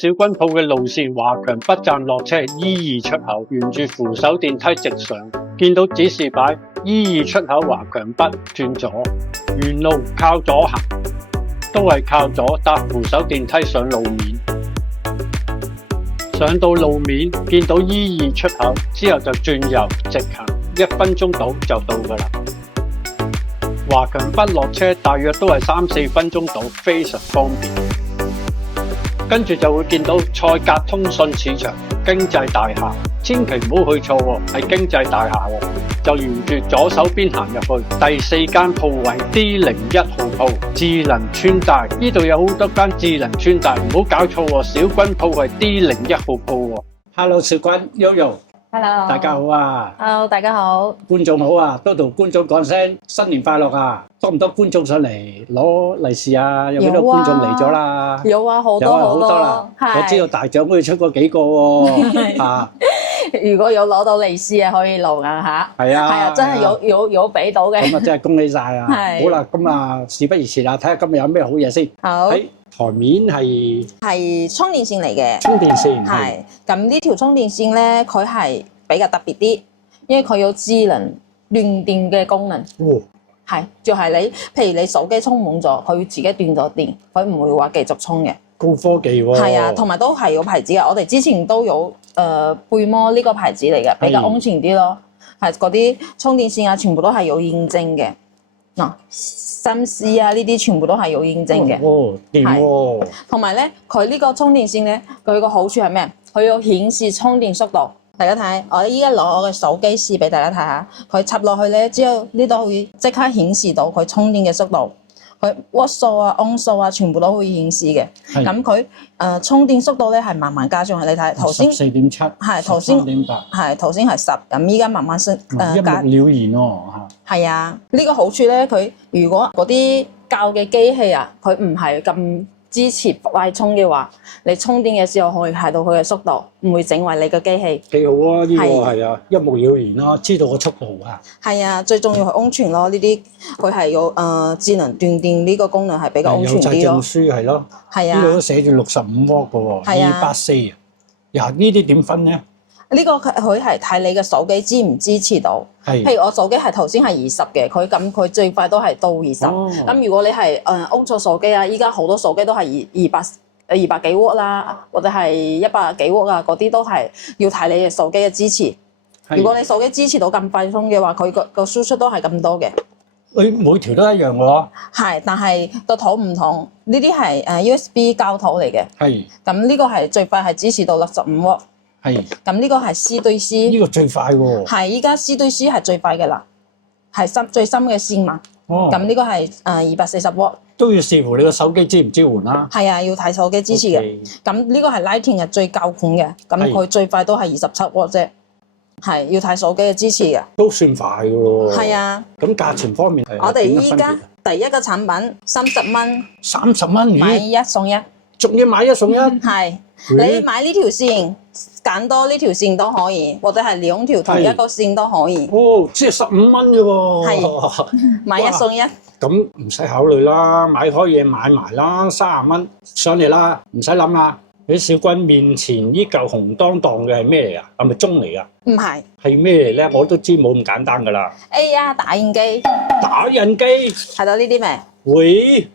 小軍鋪嘅路線華強北站落車E2出口，沿住扶手電梯直上，見到指示牌 E2出口華強北轉左，沿路靠左行，都係靠左搭扶手電梯上路面。上到路面見到 E2出口之後就轉右直行，1分鐘到就到㗎啦。華強北落車大約都係3-4分鐘到，非常方便。跟住就會見到賽格通訊市場經濟大廈，千祈唔好去錯喎，係經濟大廈喎。就沿住左手邊行入去，第4間鋪位 D01號鋪智能穿戴，呢度有好多間智能穿戴，唔好搞錯喎。小軍鋪係 D01號鋪喎。Hello， 小軍 Yoyo。Hello， 大家好啊 ！Hello， 大家好！觀眾好啊，都同觀眾講聲新年快樂啊！多唔多觀眾上嚟攞利是啊？有幾多觀眾嚟咗啦？有啊，好多好多啦！我知道大獎可以出過幾個喎啊！如果有攞到利是啊，可以留啊嚇！係啊，真係有俾到嘅。咁啊，真係恭喜晒啊！好啦，咁啊，事不宜遲啦，睇下今日有咩好嘢先。好。台面係充電線嚟嘅，充電線係咁呢條充電線咧，佢係比較特別啲，因為佢有智能斷電嘅功能。係就係你，譬如你手機充滿咗，佢會自己斷咗電，佢唔會話繼續充嘅。高科技喎。係啊，同埋都係有牌子嘅。我哋之前都有貝摩呢個牌子嚟嘅，比較安全啲咯。係嗰啲充電線啊，全部都係有認證嘅。嗱，3C啊呢啲全部都係有認證嘅。掂喎。同埋咧，佢呢個充電線咧，佢個好處係咩？佢有顯示充電速度。大家睇，我依家攞我嘅手機試俾大家睇下，佢插落去咧，之後呢度會即刻顯示到佢充電嘅速度，佢瓦數啊、安數啊，全部都會顯示嘅。咁佢充電速度咧係慢慢加上去，你睇頭先14.7，係頭先13.8，係頭先係10，咁依家慢慢升一目了然喎嚇。係啊，呢個好處咧，佢如果嗰啲舊嘅機器啊，佢唔係咁支持快充嘅話，你充電嘅時候可以睇到佢嘅速度，唔會整壞你嘅機器。幾好啊！呢個係啊，一目了然啦，知道個速度啊。係啊，最重要係安全咯。呢啲佢係有智能斷電呢個功能係比較安全啲咯。有證書係咯。係啊。呢度都寫住65瓦嘅喎，284啊。呀，呢啲點分咧？呢個佢係睇你嘅手機支唔支持到。譬如我手機係頭先係20嘅，佢最快都係到20。咁如果你係Ultra手機啊，依家好多手機都係200幾瓦啦，或者係100幾瓦啊，嗰啲都係要睇你嘅手機嘅支持。如果你手機支持到咁快充嘅話，佢個輸出都係咁多嘅。每條都一樣喎。係，但係個圖唔同。呢啲係USB 膠圖嚟嘅。係。咁呢個係最快係支持到65瓦。係，咁呢個係 C 對 C， 呢個最快喎。係，依家 C 對 C 係最快嘅啦，係最深嘅線嘛。咁呢個係240瓦。都要視乎你個手機支唔支援啦。係啊，要睇手機支持嘅。咁呢個係 Lighting 係最舊款嘅，咁佢最快都係27瓦啫。係，要睇手機嘅支持嘅。都算快嘅喎。係啊。咁價錢方面係我哋依家第一個產品30蚊。30蚊？買1送1。仲要買1送1？係。你買呢條線揀多呢條線都可以，或者係2條同一個線都可以。哦，即係15蚊啫喎。係，買1送1。咁唔使考慮啦，買開嘢買埋啦，30蚊上嚟啦，唔使諗啦。喺小軍面前呢嚿紅當當嘅係咩嚟啊？係咪鐘嚟啊？唔係。係咩嚟咧？我都知冇咁簡單噶啦。AR 打印機。打印機。睇到呢啲未？會。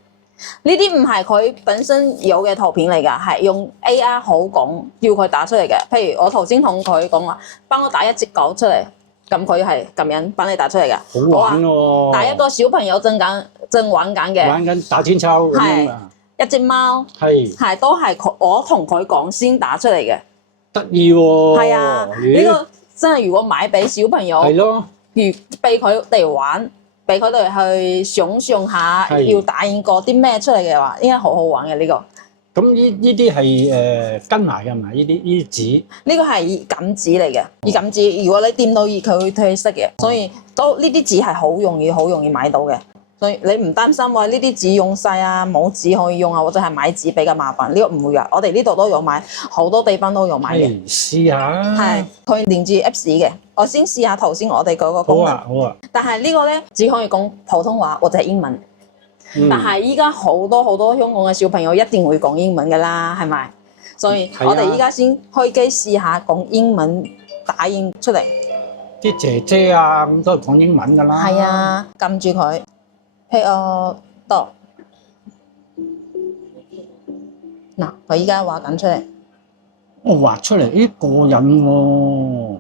呢啲唔係佢本身有嘅圖片嚟㗎，係用 AR 口講要佢打出嚟嘅。譬如我頭先同佢講話，幫我打一隻狗出嚟，咁佢係咁樣幫你打出嚟㗎。好玩喎！打一個小朋友正玩緊嘅。玩緊打千秋咁樣啊！一隻貓係都係我同佢講先打出嚟嘅。得意喎！係啊，呢個真係如果買俾小朋友，係咯，如俾佢哋玩。俾佢哋去想像下要打印過啲咩出嚟嘅話，應該好好玩嘅呢個。咁呢啲係跟埋嘅係咪？呢啲紙？呢個係熱感紙嚟嘅，熱感紙。如果你掂到熱，佢會褪色嘅。所以都呢啲紙係好容易買到嘅。所以你唔擔心話呢啲紙用晒啊，冇紙可以用啊，或者係買紙比較麻煩。呢個唔會㗎，我哋呢度都有買，好多地方都有買嘅。試下。係，佢連住 Apps 嘅。我先試下頭先我哋嗰個功能。好啊。但係呢個咧只可以講普通話或者英文。但係依家好多香港嘅小朋友一定會講英文㗎啦，係咪？所以我哋依家先開機試下講英文打印出嚟。啲姐姐啊，咁都係講英文㗎啦。係啊，撳住佢 ，pay order。嗱，佢依家畫緊出嚟。我畫出嚟，咦過癮喎！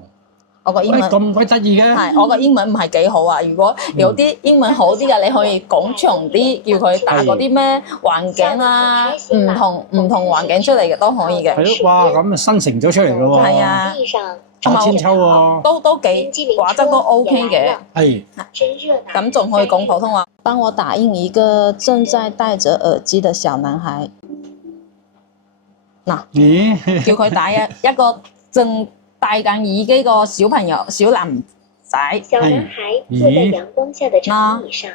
我個英文咁鬼得意嘅。係，我個英文唔係幾好啊。如果有啲英文好啲嘅，你可以講長啲，叫佢打嗰啲咩環境啊，唔同環境出嚟嘅都可以嘅。係咯，哇！咁啊生成咗出嚟咯喎。係啊，大千秋喎。都幾畫質都 OK 嘅。係。咁仲可以講普通話。幫我打印一個正在戴着耳機的小男孩。嗱，叫佢打一個正戴緊耳機個小朋友小男仔。小男孩坐在陽光下的長椅上。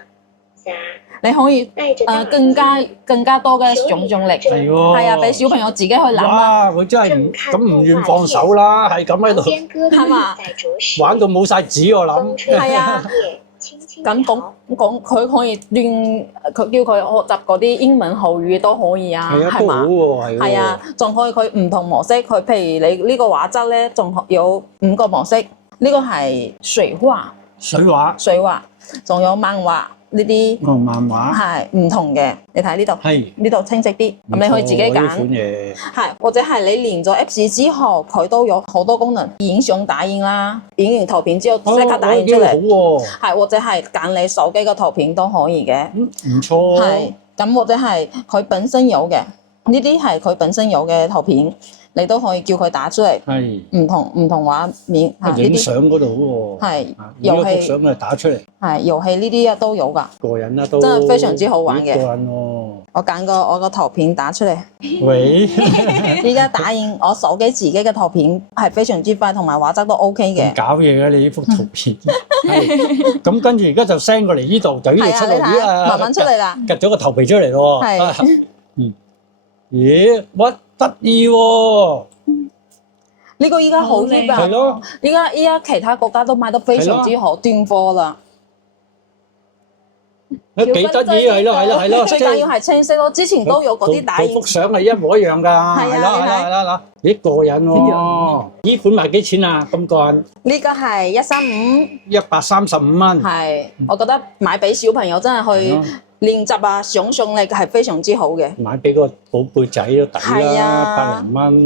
你可以更加多嘅想像力，係啊，俾小朋友自己去諗啦。哇！佢真係咁唔願放手啦，係咁喺度，係嘛？玩到冇晒紙我諗。係啊。咁講佢可以佢叫佢學習嗰啲英文口語都可以啊，係嘛？係啊，仲可以佢唔同模式，佢譬如你呢個畫質咧，仲有5個模式，呢個係水畫，仲有漫畫呢啲。漫畫係唔同嘅，你睇呢度，呢度清晰啲，咁你可以自己揀。呢款嘢係，或者係你連咗 Apps 之後，佢都有好多功能，影相打印啦，影完圖片之後即刻打印出嚟。好喎。係，或者係揀你手機嘅圖片都可以嘅。唔錯。係，咁或者係佢本身有嘅，呢啲係佢本身有嘅圖片，你都可以叫佢打出嚟。係。唔同畫面。影相嗰度喎。係。遊戲相咪打出嚟。係，遊戲呢啲都有㗎。過癮啦都。真係非常之好玩嘅。過癮喎。我揀個我個圖片打出嚟。喂。依家打印我手機自己嘅圖片係非常之快，同埋畫質都 OK 嘅。搞嘢嘅你呢幅圖片。咁跟住而家就 send 過嚟呢度，就呢度出嚟啦。慢慢出嚟啦。趌咗個頭皮出嚟咯。係。咦，乜得意喎？呢個依家好啲啊！係咯。依家其他國家都賣得非常之好，斷貨啦。幾得意，係咯。最緊要係清晰咯，之前都有嗰啲打印。幅相係一模一樣㗎。係啦。咦，過癮喎！呢款賣幾錢啊？咁過癮。呢個係135。135蚊。係，我覺得買俾小朋友真係去練習啊，想像力係非常之好嘅。買俾個寶貝仔都抵啦，100零蚊。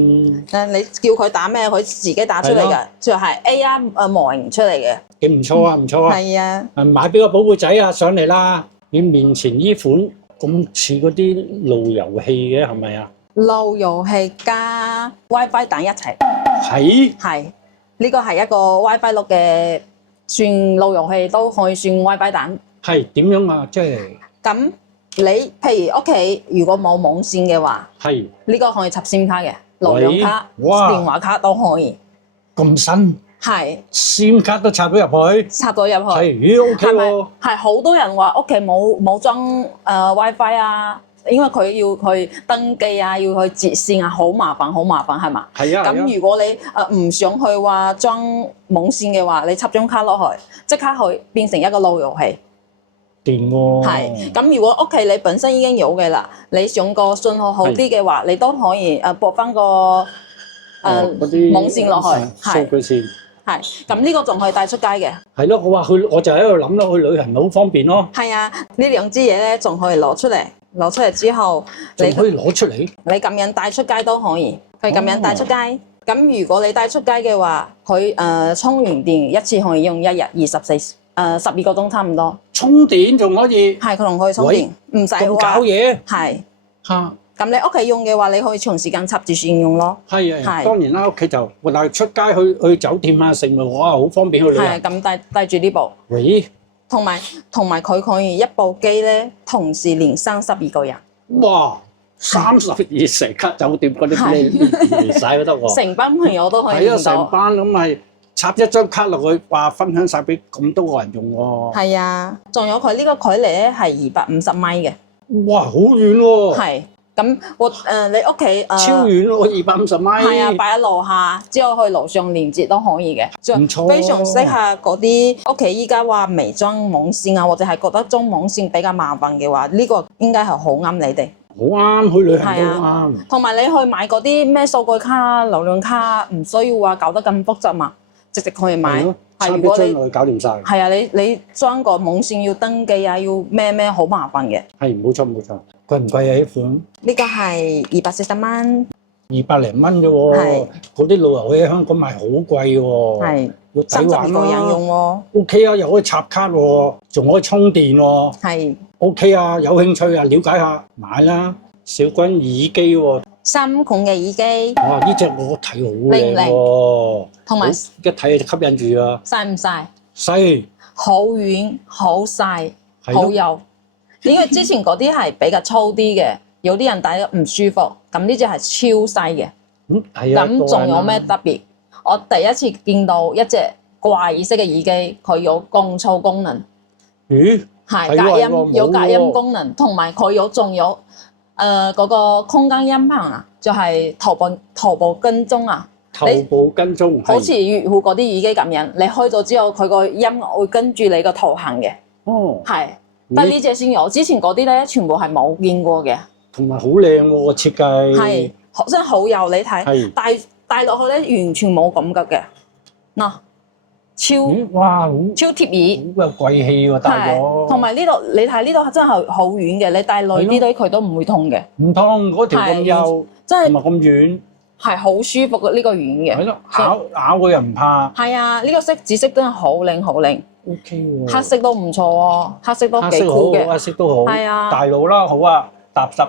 你叫佢打咩，佢自己打出嚟㗎，就係 AR 模型出嚟嘅。幾唔錯啊，唔錯啊。係啊。買俾個寶貝仔啊，上嚟啦！你面前呢款咁似嗰啲路由器嘅係咪啊？路由器加 WiFi 蛋一齊。係。呢個係一個 WiFi 6嘅，算路由器都可以算 WiFi 蛋。係點樣啊？即係。咁你譬如屋企如果冇網線嘅話，呢個可以插 SIM 卡嘅，流量卡、電話卡都可以。咁新？係。SIM 卡都插到入去？插到入去。係，咦 OK 喎。係好多人話屋企冇裝WiFi 啊，因為佢要去登記啊，要去接線啊，好麻煩係嘛？係啊。咁如果你唔想去話裝網線嘅話，你插張卡落去，即刻去變成一個路由器。電喎。係，咁如果屋企你本身已經有嘅啦，你想個信號好啲嘅話，你都可以駁翻個網線落去，數據線。係，咁呢個仲可以帶出街嘅。係咯，我就喺度諗咯，去旅行好方便咯。係啊，呢兩支嘢咧仲可以攞出嚟之後，你可以攞出嚟。你咁樣帶出街都可以，佢咁樣帶出街。咁如果你帶出街嘅話，佢充完電一次可以用1日12個鐘差唔多。充電仲可以？係，佢仲可以充電，唔使話。咁搞嘢？係。嚇！咁你屋企用嘅話，你可以長時間插住線用咯。係啊，當然啦，屋企就但係出街去酒店啊，成日哇好方便去旅行。係咁帶住呢部。喂。同埋佢可以一部機咧，同時連32個人。哇！32成間酒店嗰啲嚟曬都得喎。成班朋友都可以用到。係啊，成班咁咪插一張卡落去，哇！分享曬俾咁多個人用喎。係啊，仲有佢呢個距離咧係250米嘅。哇！好遠喎。係。咁你屋企超遠咯，250米。係啊，擺喺樓下，之後去樓上連接都可以嘅。唔錯。非常適合嗰啲屋企依家話未裝網線啊，或者係覺得裝網線比較麻煩嘅話，呢個應該係好啱你哋。好啱去旅行都啱。同埋你去買嗰啲咩數據卡、流量卡，唔需要話搞得咁複雜嘛，直接可以買。係，如果你將來搞掂晒。係啊，你裝個網線要登記啊，要咩好麻煩嘅。係，冇錯冇錯。貴唔貴啊？呢款？呢個係240蚊。200零蚊啫喎，嗰啲路由喺香港賣好貴喎，係要抵玩32個人用喎。OK 啊，又可以插卡喎，仲可以充電喎。係 OK 啊，有興趣啊，了解下買啦。小君耳機喎，3孔嘅耳機。哇！呢隻我睇好靚喎，同埋一睇就吸引住啊。細唔細？細。好軟，好細，好幼。因為之前嗰啲係比較粗啲嘅。有啲人戴得唔舒服，咁呢隻係超細嘅。係啊。咁仲有咩特別？我第一次見到一隻掛耳式嘅耳機，佢有降噪功能。咦？係隔音，有隔音功能，同埋佢仲有嗰個空間音頻啊，就係頭部跟蹤啊。頭部跟蹤。好似粵虎嗰啲耳機咁樣，你開咗之後，佢個音樂會跟住你個頭行嘅。哦。係。得呢隻先有，之前嗰啲咧全部係冇見過嘅。同埋好靚喎設計，係真係好幼，你睇戴落去咧完全冇感覺嘅，嗱超貼耳，好有貴氣喎戴咗。同埋呢度你睇呢度真係好軟嘅，你戴耐啲咧佢都唔會痛嘅。唔痛，嗰條咁幼，真係同埋咁軟，係好舒服嘅呢個軟嘅。係咯，咬佢又唔怕。係啊，呢個色紫色真係好靚好靚。OK 喎，黑色都唔錯喎，黑色都幾酷嘅。黑色都好，係啊，大路啦好啊。踏實。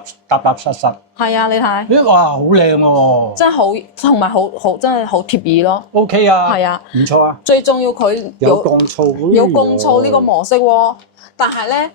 係啊，你睇。呢哇，好靚喎！真係好，同埋好真係好貼耳咯。OK 啊。係啊。唔錯啊。最重要佢有降噪。有降噪呢個模式喎，但係咧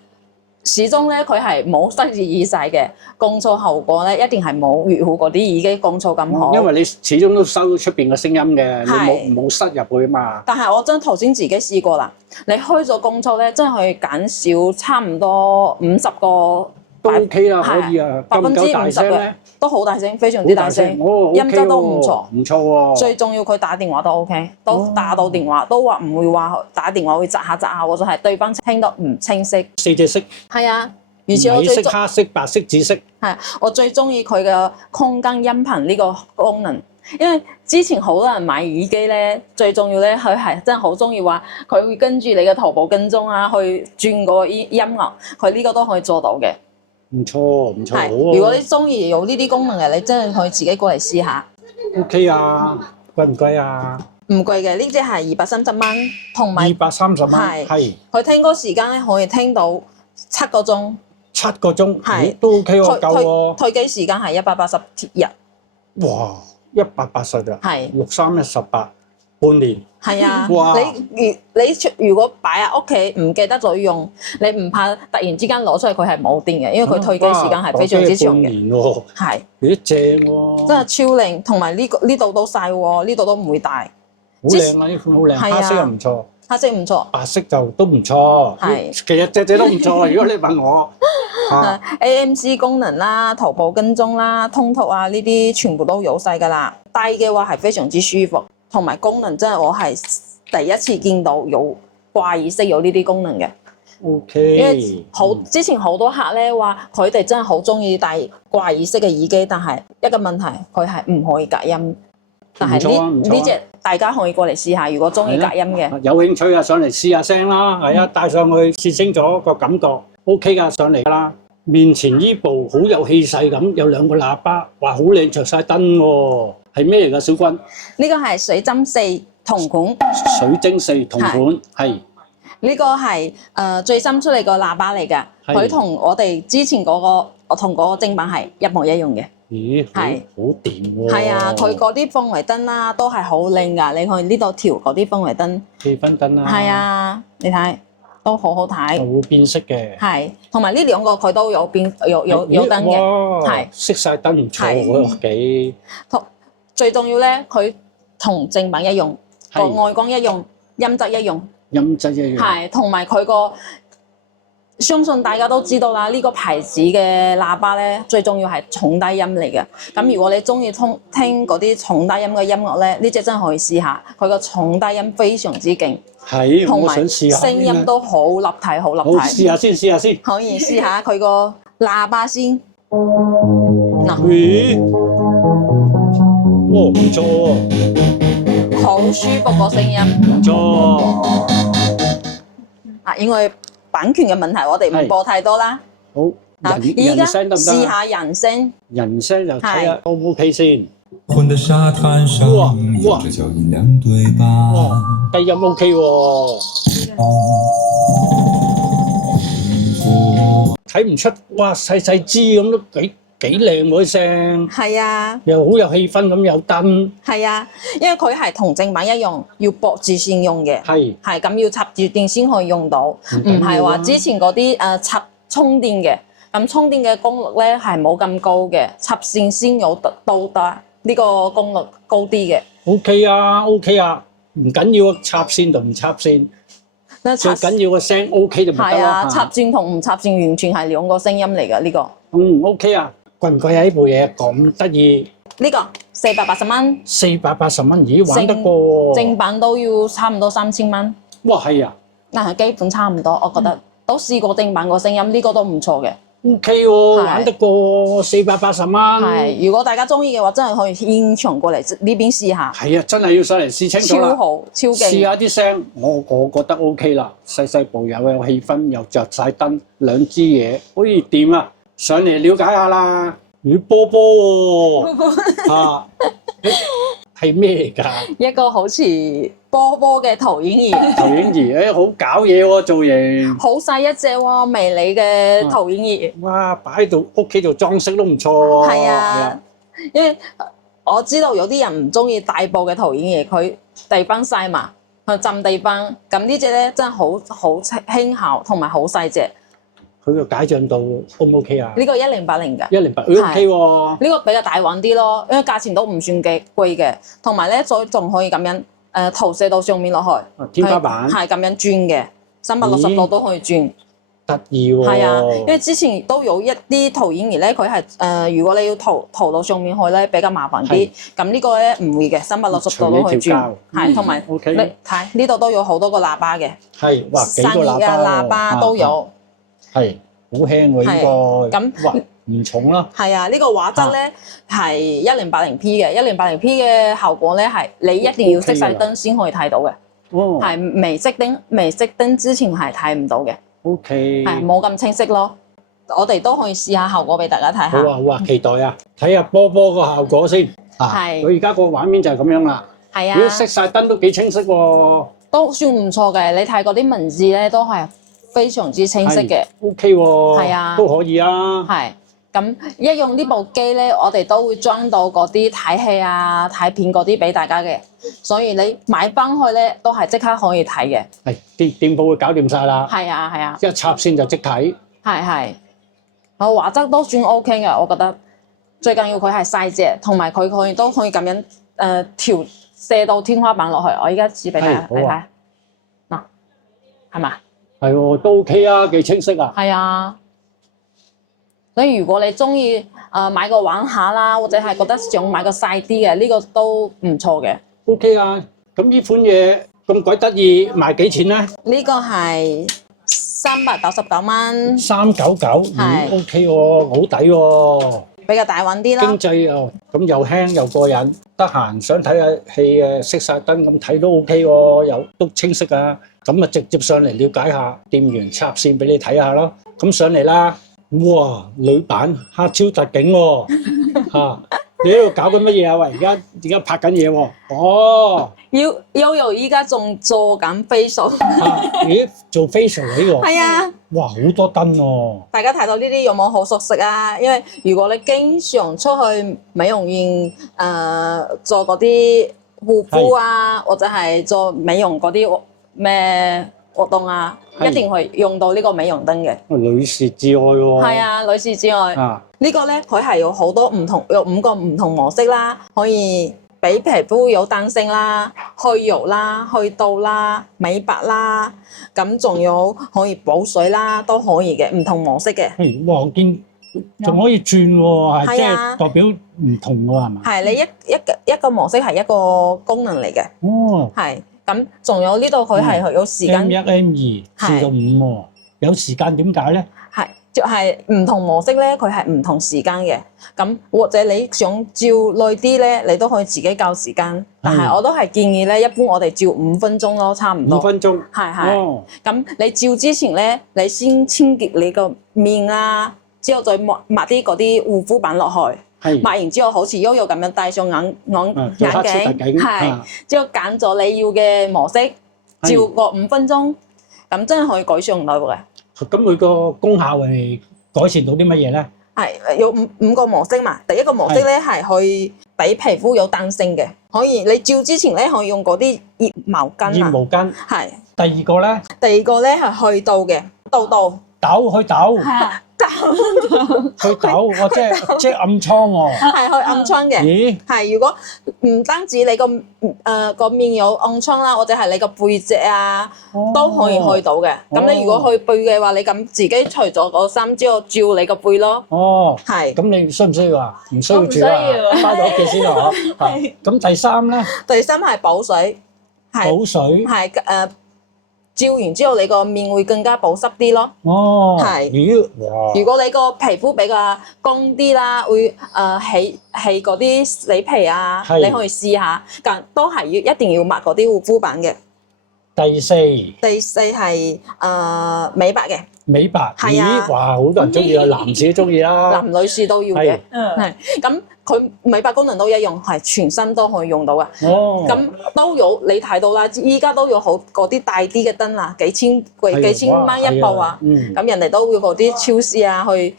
始終咧佢係冇塞住耳仔嘅，降噪後果咧一定係冇粵虎嗰啲耳機降噪咁好。因為你始終都收到出邊嘅聲音嘅，你冇塞入去啊嘛。但係我真頭先自己試過啦，你開咗降噪咧，真係可以減少差唔多50個。都 OK 啦，可以啊，50%嘅，都好大聲，非常之大聲，音質都唔錯，唔錯喎。最重要佢打電話都 OK，都打到電話，都話唔會話打電話會窒下，或者係對方聽得唔清晰。4隻色。係啊，而且我最色、黑色、白色、紫色。係，我最中意佢嘅空間音頻呢個功能，因為之前好多人買耳機咧，最重要咧佢係真係好中意話佢會跟住你嘅頭部跟蹤啊，去轉個音樂，佢呢個都可以做到嘅。唔錯，好啊！如果你中意有呢啲功能嘅，你真係可以自己過嚟試下。OK 啊，貴唔貴啊？唔貴嘅，呢隻係230蚊，同埋230蚊，係。佢聽歌時間咧可以聽到7個鐘。7個鐘，係都 OK 喎，夠喎。退機時間係180日。哇！180日，係6318，半年。係啊，你如果擺喺屋企唔記得咗用，你唔怕突然之間攞出嚟佢係冇電嘅，因為佢退機時間係非常之長嘅。半年喎，係。幾正喎！真係超靚，同埋呢度都細喎，呢度都唔會大。好靚啊！呢款好靚，黑色又唔錯。黑色唔錯。白色就都唔錯。係。其實隻都唔錯，如果你問我。AMC 功能啦、頭部跟蹤啦、通透啊呢啲全部都有晒㗎啦。戴嘅話係非常之舒服。同埋功能真係我係第一次見到有掛耳式有呢啲功能嘅。OK。因為之前好多客咧話佢哋真係好中意戴掛耳式嘅耳機，但係一個問題佢係唔可以隔音。但係呢隻大家可以過嚟試下，如果中意隔音嘅。有興趣啊，上嚟試下聲啦，係啊，戴上去試清楚個感覺 OK 㗎，上嚟啦。面前呢部好有氣勢咁，有2個喇叭，哇，好靚，着晒燈喎。係咩嚟㗎，小君？呢個係水晶4同款。水晶4同款，係。呢個係最新出嚟個喇叭嚟㗎，佢同我哋之前嗰個正版係一模一樣嘅。咦？係。好掂喎。係啊，佢嗰啲氛圍燈啦，都係好靚㗎。你去呢度調嗰啲氛圍燈。氣氛燈啦。係啊，你睇都好好睇。會變色嘅。係，同埋呢2個佢都有燈嘅。係。熄晒燈唔錯喎，幾。最重要咧，佢同正版一樣，個外觀一樣，音質一樣。音質一樣。係，同埋佢個，相信大家都知道啦，呢個牌子嘅喇叭咧，最重要係重低音嚟嘅。咁如果你中意聽嗰啲重低音嘅音樂咧，呢隻真係可以試下，佢個重低音非常之勁。係，我想試下。聲音都好立體，好立體。好，試下先。可以試下佢個喇叭先。嗱，咦？唔錯喎，好舒服個聲音。唔錯喎。啊，因為版權嘅問題，我哋唔播太多啦。好，而家試下人聲。人聲就睇下 O 唔 OK先。混的沙灘上，哇有着腳印兩對吧？哇，低音 OK 喎。睇唔出，哇細細支咁都幾靚喎啲聲。係啊，又好有氣氛咁，有燈。係啊，因為佢係同正版一樣，要駁住線用嘅。係咁要插住電先可以用到，唔係話之前嗰啲插充電嘅。咁充電嘅功率咧係冇咁高嘅，插線先有到達呢個功率高啲嘅。OK 啊 ，OK 啊，唔緊要啊，插線同唔插線，最緊要個聲 OK 就唔得啦。係啊，插線同唔插線完全係兩個聲音嚟㗎呢個。OK 啊，貴唔貴啊？呢部嘢咁得意？呢個480蚊。480蚊，咦，玩得過喎。正版都要差唔多3000蚊。哇，係啊。嗱，基本差唔多，我覺得都試過正版個聲音，呢個都唔錯嘅。OK 喎，玩得過480蚊。係，如果大家中意嘅話，真係可以現場過嚟呢邊試下。係啊，真係要上嚟試清楚啦。超好，超勁。試下啲聲，我覺得 OK 啦，細部有氣氛，又着晒燈，兩支嘢，可以掂啊！上嚟了解下啦。咦，波波喎，啊，係咩嚟㗎？一個好似波波嘅投影儀。投影儀，好搞嘢喎，造型。好細一隻喎，迷你嘅投影儀。哇，擺喺度屋企度裝飾都唔錯喎。係啊，因為我知道有啲人唔中意大部嘅投影儀，佢地方細嘛，佢浸地方。咁呢隻咧真係好輕巧，同埋好細隻。佢個解像度 O 唔 OK 啊？呢個1080㗎。1080 OK 喎。呢個比較大玩啲咯，因為價錢都唔算幾貴嘅，同埋咧再仲可以咁樣投射到上面落去。天花板。係咁樣轉嘅，360度都可以轉。得意喎。係啊，因為之前都有一啲投影儀咧，佢係如果你要投到上面去咧，比較麻煩啲。咁呢個咧唔會嘅，360度都可以轉。係，同埋你睇呢度都有好多個喇叭嘅。係，哇，幾個喇叭都有。係，好輕喎呢個。咁唔重啦。係啊，呢個畫質咧係1080P 嘅，1080P 嘅效果咧係你一定要熄晒燈先可以睇到嘅。哦。係微熄燈之前係睇唔到嘅。OK。係冇咁清晰咯。我哋都可以試下效果俾大家睇下。好啊，好啊，期待啊！睇下波波個效果先。係。佢而家個畫面就係咁樣啦。係啊。如果熄晒燈都幾清晰喎。都算唔錯嘅，你睇嗰啲文字咧都係非常之清晰嘅。OK 喎。係啊。都可以啊。係。咁一用呢部機咧，我哋都會裝到嗰啲睇戲啊、睇片嗰啲俾大家嘅，所以你買翻去咧都係即刻可以睇嘅。係，啲店鋪會搞掂晒啦。係啊，係啊。一插線就即睇。係。畫質都算 OK 嘅，我覺得最緊要佢係細隻，同埋佢都可以咁樣調射到天花板落去。我而家指俾你睇，嗱，係嘛？係喎，都 OK 啊，幾清晰啊。係啊。所以如果你中意買個玩下啦，或者係覺得想買個細啲嘅，呢個都唔錯嘅。OK 啊，咁呢款嘢咁鬼得意，賣幾錢咧？呢個係399蚊。399，OK 喎，好抵喎。比較大玩啲啦。經濟啊，咁又輕又過癮，得閒想睇下戲熄晒燈咁睇都 OK 喎，又都清晰啊。咁啊直接上嚟了解下，店員插線俾你睇下咯。咁上嚟啦。哇！女版黑超特警喎，你喺度搞緊乜嘢啊？喂，而家拍緊嘢喎。哦，悠悠依家仲做緊 facial。咦？做 facial 呢個？係啊。哇！好多燈喎。大家睇到呢啲有冇好熟悉啊？因為如果你經常出去美容院做嗰啲護膚啊，或者係做美容嗰啲咩活動啊，一定會用到呢個美容燈嘅。女士至愛喎。係啊，女士至愛。呢個咧，佢係有好多唔同，有5個唔同模式啦，可以俾皮膚有彈性啦、去油啦、去痘啦、美白啦，咁仲有可以補水啦，都可以嘅，唔同模式嘅。哇！我見仲可以轉喎，係即係代表唔同喎，係嘛？係你一個模式係一個功能嚟嘅。哦。係。咁仲有呢度佢係有時間。M1、M2、4到5喎，有時間點解咧？係就係唔同模式咧，佢係唔同時間嘅。咁或者你想照耐啲咧，你都可以自己校時間。但係我都係建議咧，一般我哋照5分鐘咯，差唔多。5分鐘。係。哦。咁你照之前咧，你先清潔你個面啊，之後再抹啲嗰啲護膚品落去。係。抹完之後，好似悠悠咁樣戴上眼鏡，係。之後揀咗你要嘅模式，照個5分鐘，咁真係可以改善到嘅。咁佢個功效係改善到啲乜嘢咧？係有五個模式嘛。第一個模式咧係可以俾皮膚有彈性嘅，可以你照之前咧可以用嗰啲熱毛巾啊。熱毛巾。係。第二個咧？第二個咧係去痘嘅，痘。去痘。係啊。去痘，我即係暗瘡喎。係去暗瘡嘅。咦？係，如果唔單止你個面有暗瘡啦，或者係你個背脊啊，都可以去到嘅。咁你如果去背嘅話，你咁自己除咗個衫之後照你個背咯。哦。係。咁你需唔需要啊？唔需要住啦，翻到屋企先咯。係。咁第三咧？第三係補水。補水。係照完之後，你個面會更加保濕啲咯。哦，係。哇！如果你個皮膚比較乾啲啦，會起嗰啲死皮啊，你可以試下。但都係一定要抹嗰啲護膚品嘅。第四係美白嘅。美白。係啊！哇，好多人中意啊，男士都中意啦。男女士都要嘅。係。咁佢美白功能都一樣，係全身都可以用到嘅。哦。咁都有你睇到啦，依家都有好嗰啲大啲嘅燈啊，幾千蚊一部啊。咁人哋都會嗰啲超市啊去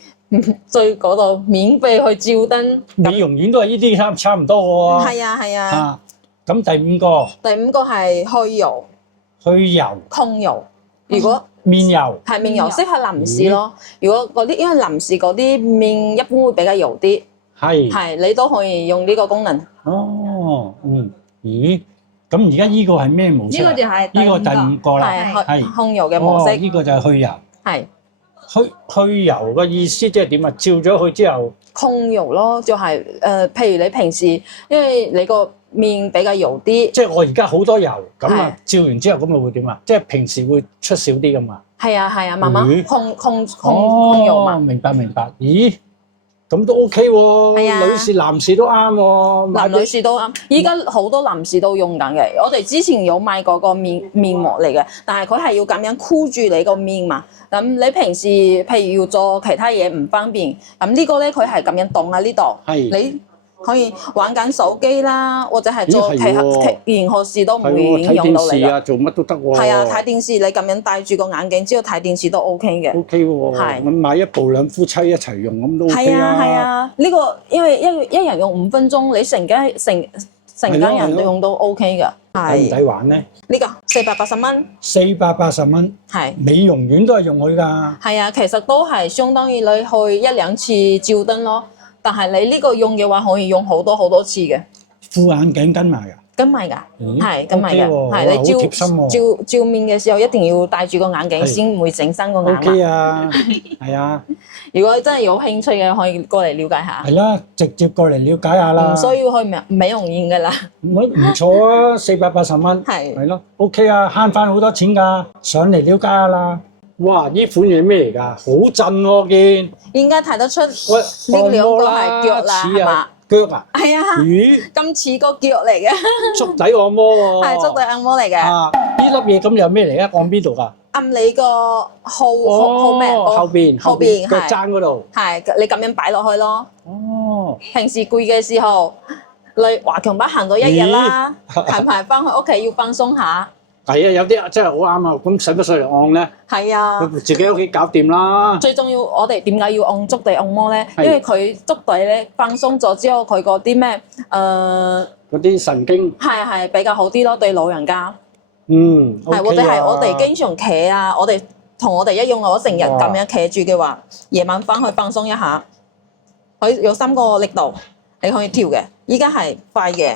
最嗰度免費去照燈。美容院都係呢啲差唔多嘅喎。係啊係啊。咁第五個係去油。控油。如果面油係面油適合男士咯。如果嗰啲因為男士嗰啲面一般會比較油啲。係，你都可以用呢個功能。哦，咦，咁而家呢個係咩模式？呢個就係呢個第五個啦，係控油嘅模式。呢個就係去油。係。去油嘅意思即係點啊？照咗佢之後。控油咯，就係譬如你平時因為你個面比較油啲。即係我而家好多油，咁啊照完之後咁啊會點啊？即係平時會出少啲㗎嘛？係啊係啊，慢慢控油嘛。明白。咦？咁都 OK 喎，女士男士都啱喎，男女士都啱。依家好多男士都用緊嘅，我哋之前有買過個面膜嚟嘅，但係佢係要咁樣箍住你個面嘛。咁你平時譬如要做其他嘢唔方便，咁呢個咧佢係咁樣凍喺呢度，你可以玩緊手機啦，或者係做任何事都唔會影響到你㗎。睇電視啊，做乜都得喎。係啊，睇電視你咁樣戴住個眼鏡之後睇電視都 OK 嘅。OK 喎。係。咁買一部兩夫妻一齊用咁都 OK 啊。係啊，呢個因為一人用5分鐘，你成家人都用到 OK 㗎。係。抵唔抵玩咧？呢個480蚊。480蚊。係。美容院都係用佢㗎。係啊，其實都係相當於你去1-2次照燈咯。但係你呢個用嘅話，可以用好多次嘅。副眼鏡跟埋㗎？跟埋㗎，係跟埋嘅。係你照面嘅時候，一定要戴住個眼鏡先，唔會整傷個眼。OK 啊，係啊。如果真係有興趣嘅，可以過嚟了解下。係啦，直接過嚟了解下啦。唔需要去美容院㗎啦。唔錯啊，480蚊。係咯 ，OK 啊，慳翻好多錢㗎。上嚟了解下啦。哇！呢款嘢咩嚟㗎？好震喎，見應該睇得出呢兩個係腳啦，係嘛？腳啊？係啊。咦？咁似個腳嚟嘅。足底按摩喎。係足底按摩嚟嘅。啊！呢粒嘢咁又咩嚟啊？按邊度㗎？按你個後咩？後邊腳踭嗰度。係你咁樣擺落去咯。哦。平時攰嘅時候，你華強北行咗一日啦，係咪翻去屋企要放鬆下？係啊，有啲真係好啱啊！咁使乜上嚟按咧？係啊，自己屋企搞掂啦。最重要，我哋點解要按足底按摩咧？因為佢足底咧放鬆咗之後，佢嗰啲咩嗰啲神經係比較好啲咯，對老人家。係或者係我哋經常企啊，我哋同我哋一樣，我成日咁樣企住嘅話，夜晚翻去放鬆一下，佢有3個力度，你可以調嘅。依家係快嘅。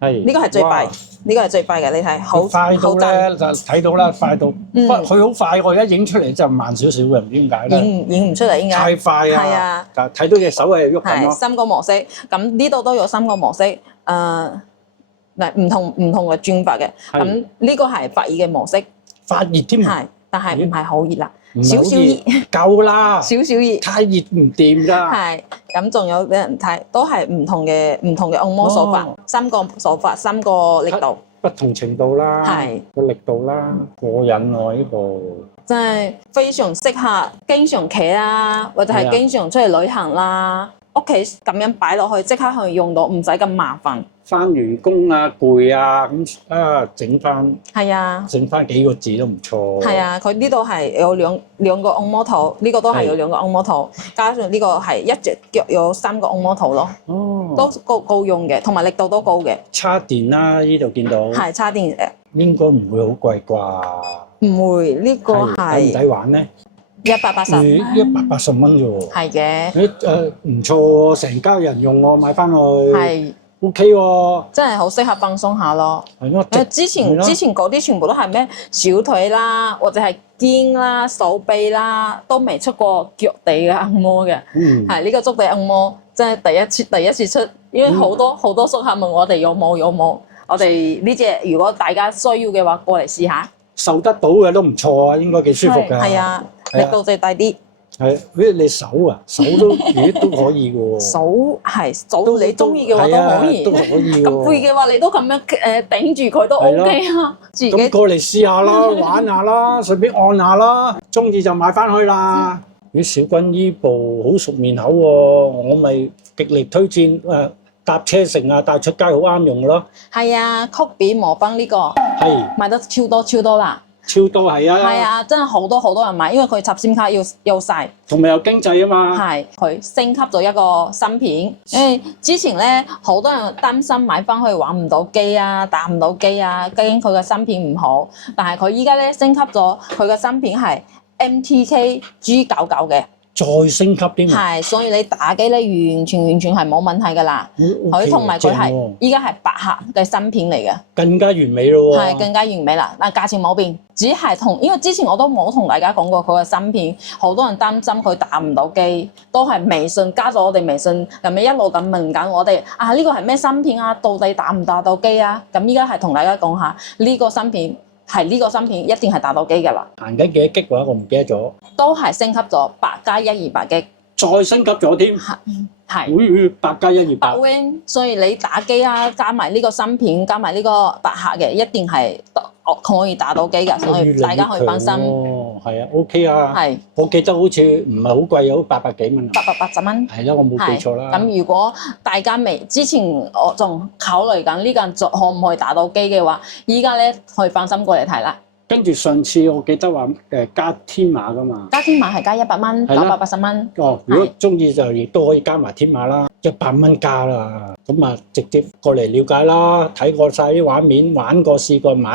係呢個係最快，呢個係最快嘅，你睇好快到咧就睇到啦，快到，不過佢好快，我一影出嚟就慢少少嘅，唔知點解咧？影唔出嚟應該太快啊！係啊，睇到隻手係喐緊咯。係3個模式，咁呢度都有3個模式，嗱唔同嘅轉法嘅，咁呢個係發熱嘅模式，發熱添，係，但係唔係好熱啦。少少熱，夠啦，少少熱，太熱唔掂㗎。係咁，仲有俾人睇，都係唔同嘅按摩手法，三個手法，三個力度，不同程度啦，係個力度啦，過癮喎呢個。真係非常適合經常企啦，或者係經常出嚟旅行啦，屋企咁樣擺落去，即刻可以用到，唔使咁麻煩。翻完工啊，攰啊，咁整翻，係啊，整翻幾個字都唔錯。係啊，佢呢度係有兩個按摩頭，呢個都係有兩個按摩頭，加上呢個係一隻腳有3個按摩頭咯。哦，都夠用嘅，同埋力度都高嘅。叉電啦，呢度見到。係叉電嘅。應該唔會好貴啩？唔會，呢個係。抵唔抵玩咧？180。180蚊啫喎。係嘅。唔錯喎，成家人用我買翻去。係。OK 喎。真係好適合放鬆下咯。係咯。之前嗰啲全部都係咩小腿啦，或者係肩啦、手臂啦，都未出過腳底嘅按摩嘅。係呢個足底按摩真係第一次出，因為好多熟客問我哋有冇。我哋呢隻如果大家需要嘅話，過嚟試下。受得到嘅都唔錯啊，應該幾舒服㗎。係啊，力度就大啲。係，好似你手都可以嘅喎。手你中意嘅話都可以。都可以。咁背嘅話，你都咁樣頂住佢都 OK 啊。咁過嚟試下啦，玩下啦，順便按下啦，中意就買翻去啦。啲小軍依部好熟面口喎，我咪極力推薦搭車成啊，帶出街好啱用嘅咯。係啊，曲比摩賓呢個係賣得超多啦。超多係啊。係啊，真係好多人買，因為佢插SIM卡要晒，同埋又經濟啊嘛。係，佢升級咗一個芯片。因為之前咧好多人擔心買翻去玩唔到機啊，打唔到機啊，驚佢嘅芯片唔好。但係佢依家咧升級咗，佢嘅芯片係 MTK G99嘅。再升級啲，係，所以你打機咧完全係冇問題噶啦。佢同埋佢係依家係8核嘅芯片嚟嘅，更加完美咯喎。係更加完美啦，但價錢冇變，只係因為之前我都冇同大家講過佢嘅芯片，好多人擔心佢打唔到機，都係微信加咗我哋微信咁樣一路咁問緊我哋啊，呢個係咩芯片啊？到底打唔打到機啊？咁依家係同大家講下呢個芯片。係呢個芯片一定係打到機㗎啦。行緊幾多 G 嘅話，我唔記得咗。都係升級咗8+128 G，再升級咗添。係。8+128。Win，所以你打機啊，加埋呢個芯片，加埋呢個8核嘅，一定係可以打到機㗎，所以大家可以放心。係啊 ，OK 啊。係。我記得好似唔係好貴，有800幾蚊。880蚊。係啦，我冇記錯啦。咁如果大家之前我仲考慮緊呢個可唔可以打到機嘅話，依家咧可以放心過嚟睇啦。跟住上次我記得話加天馬㗎嘛。加天馬係加100蚊，980蚊。哦，如果中意就亦都可以加埋天馬啦，100蚊加啦。咁啊，直接過嚟了解啦，睇過晒啲畫面，玩過試過買。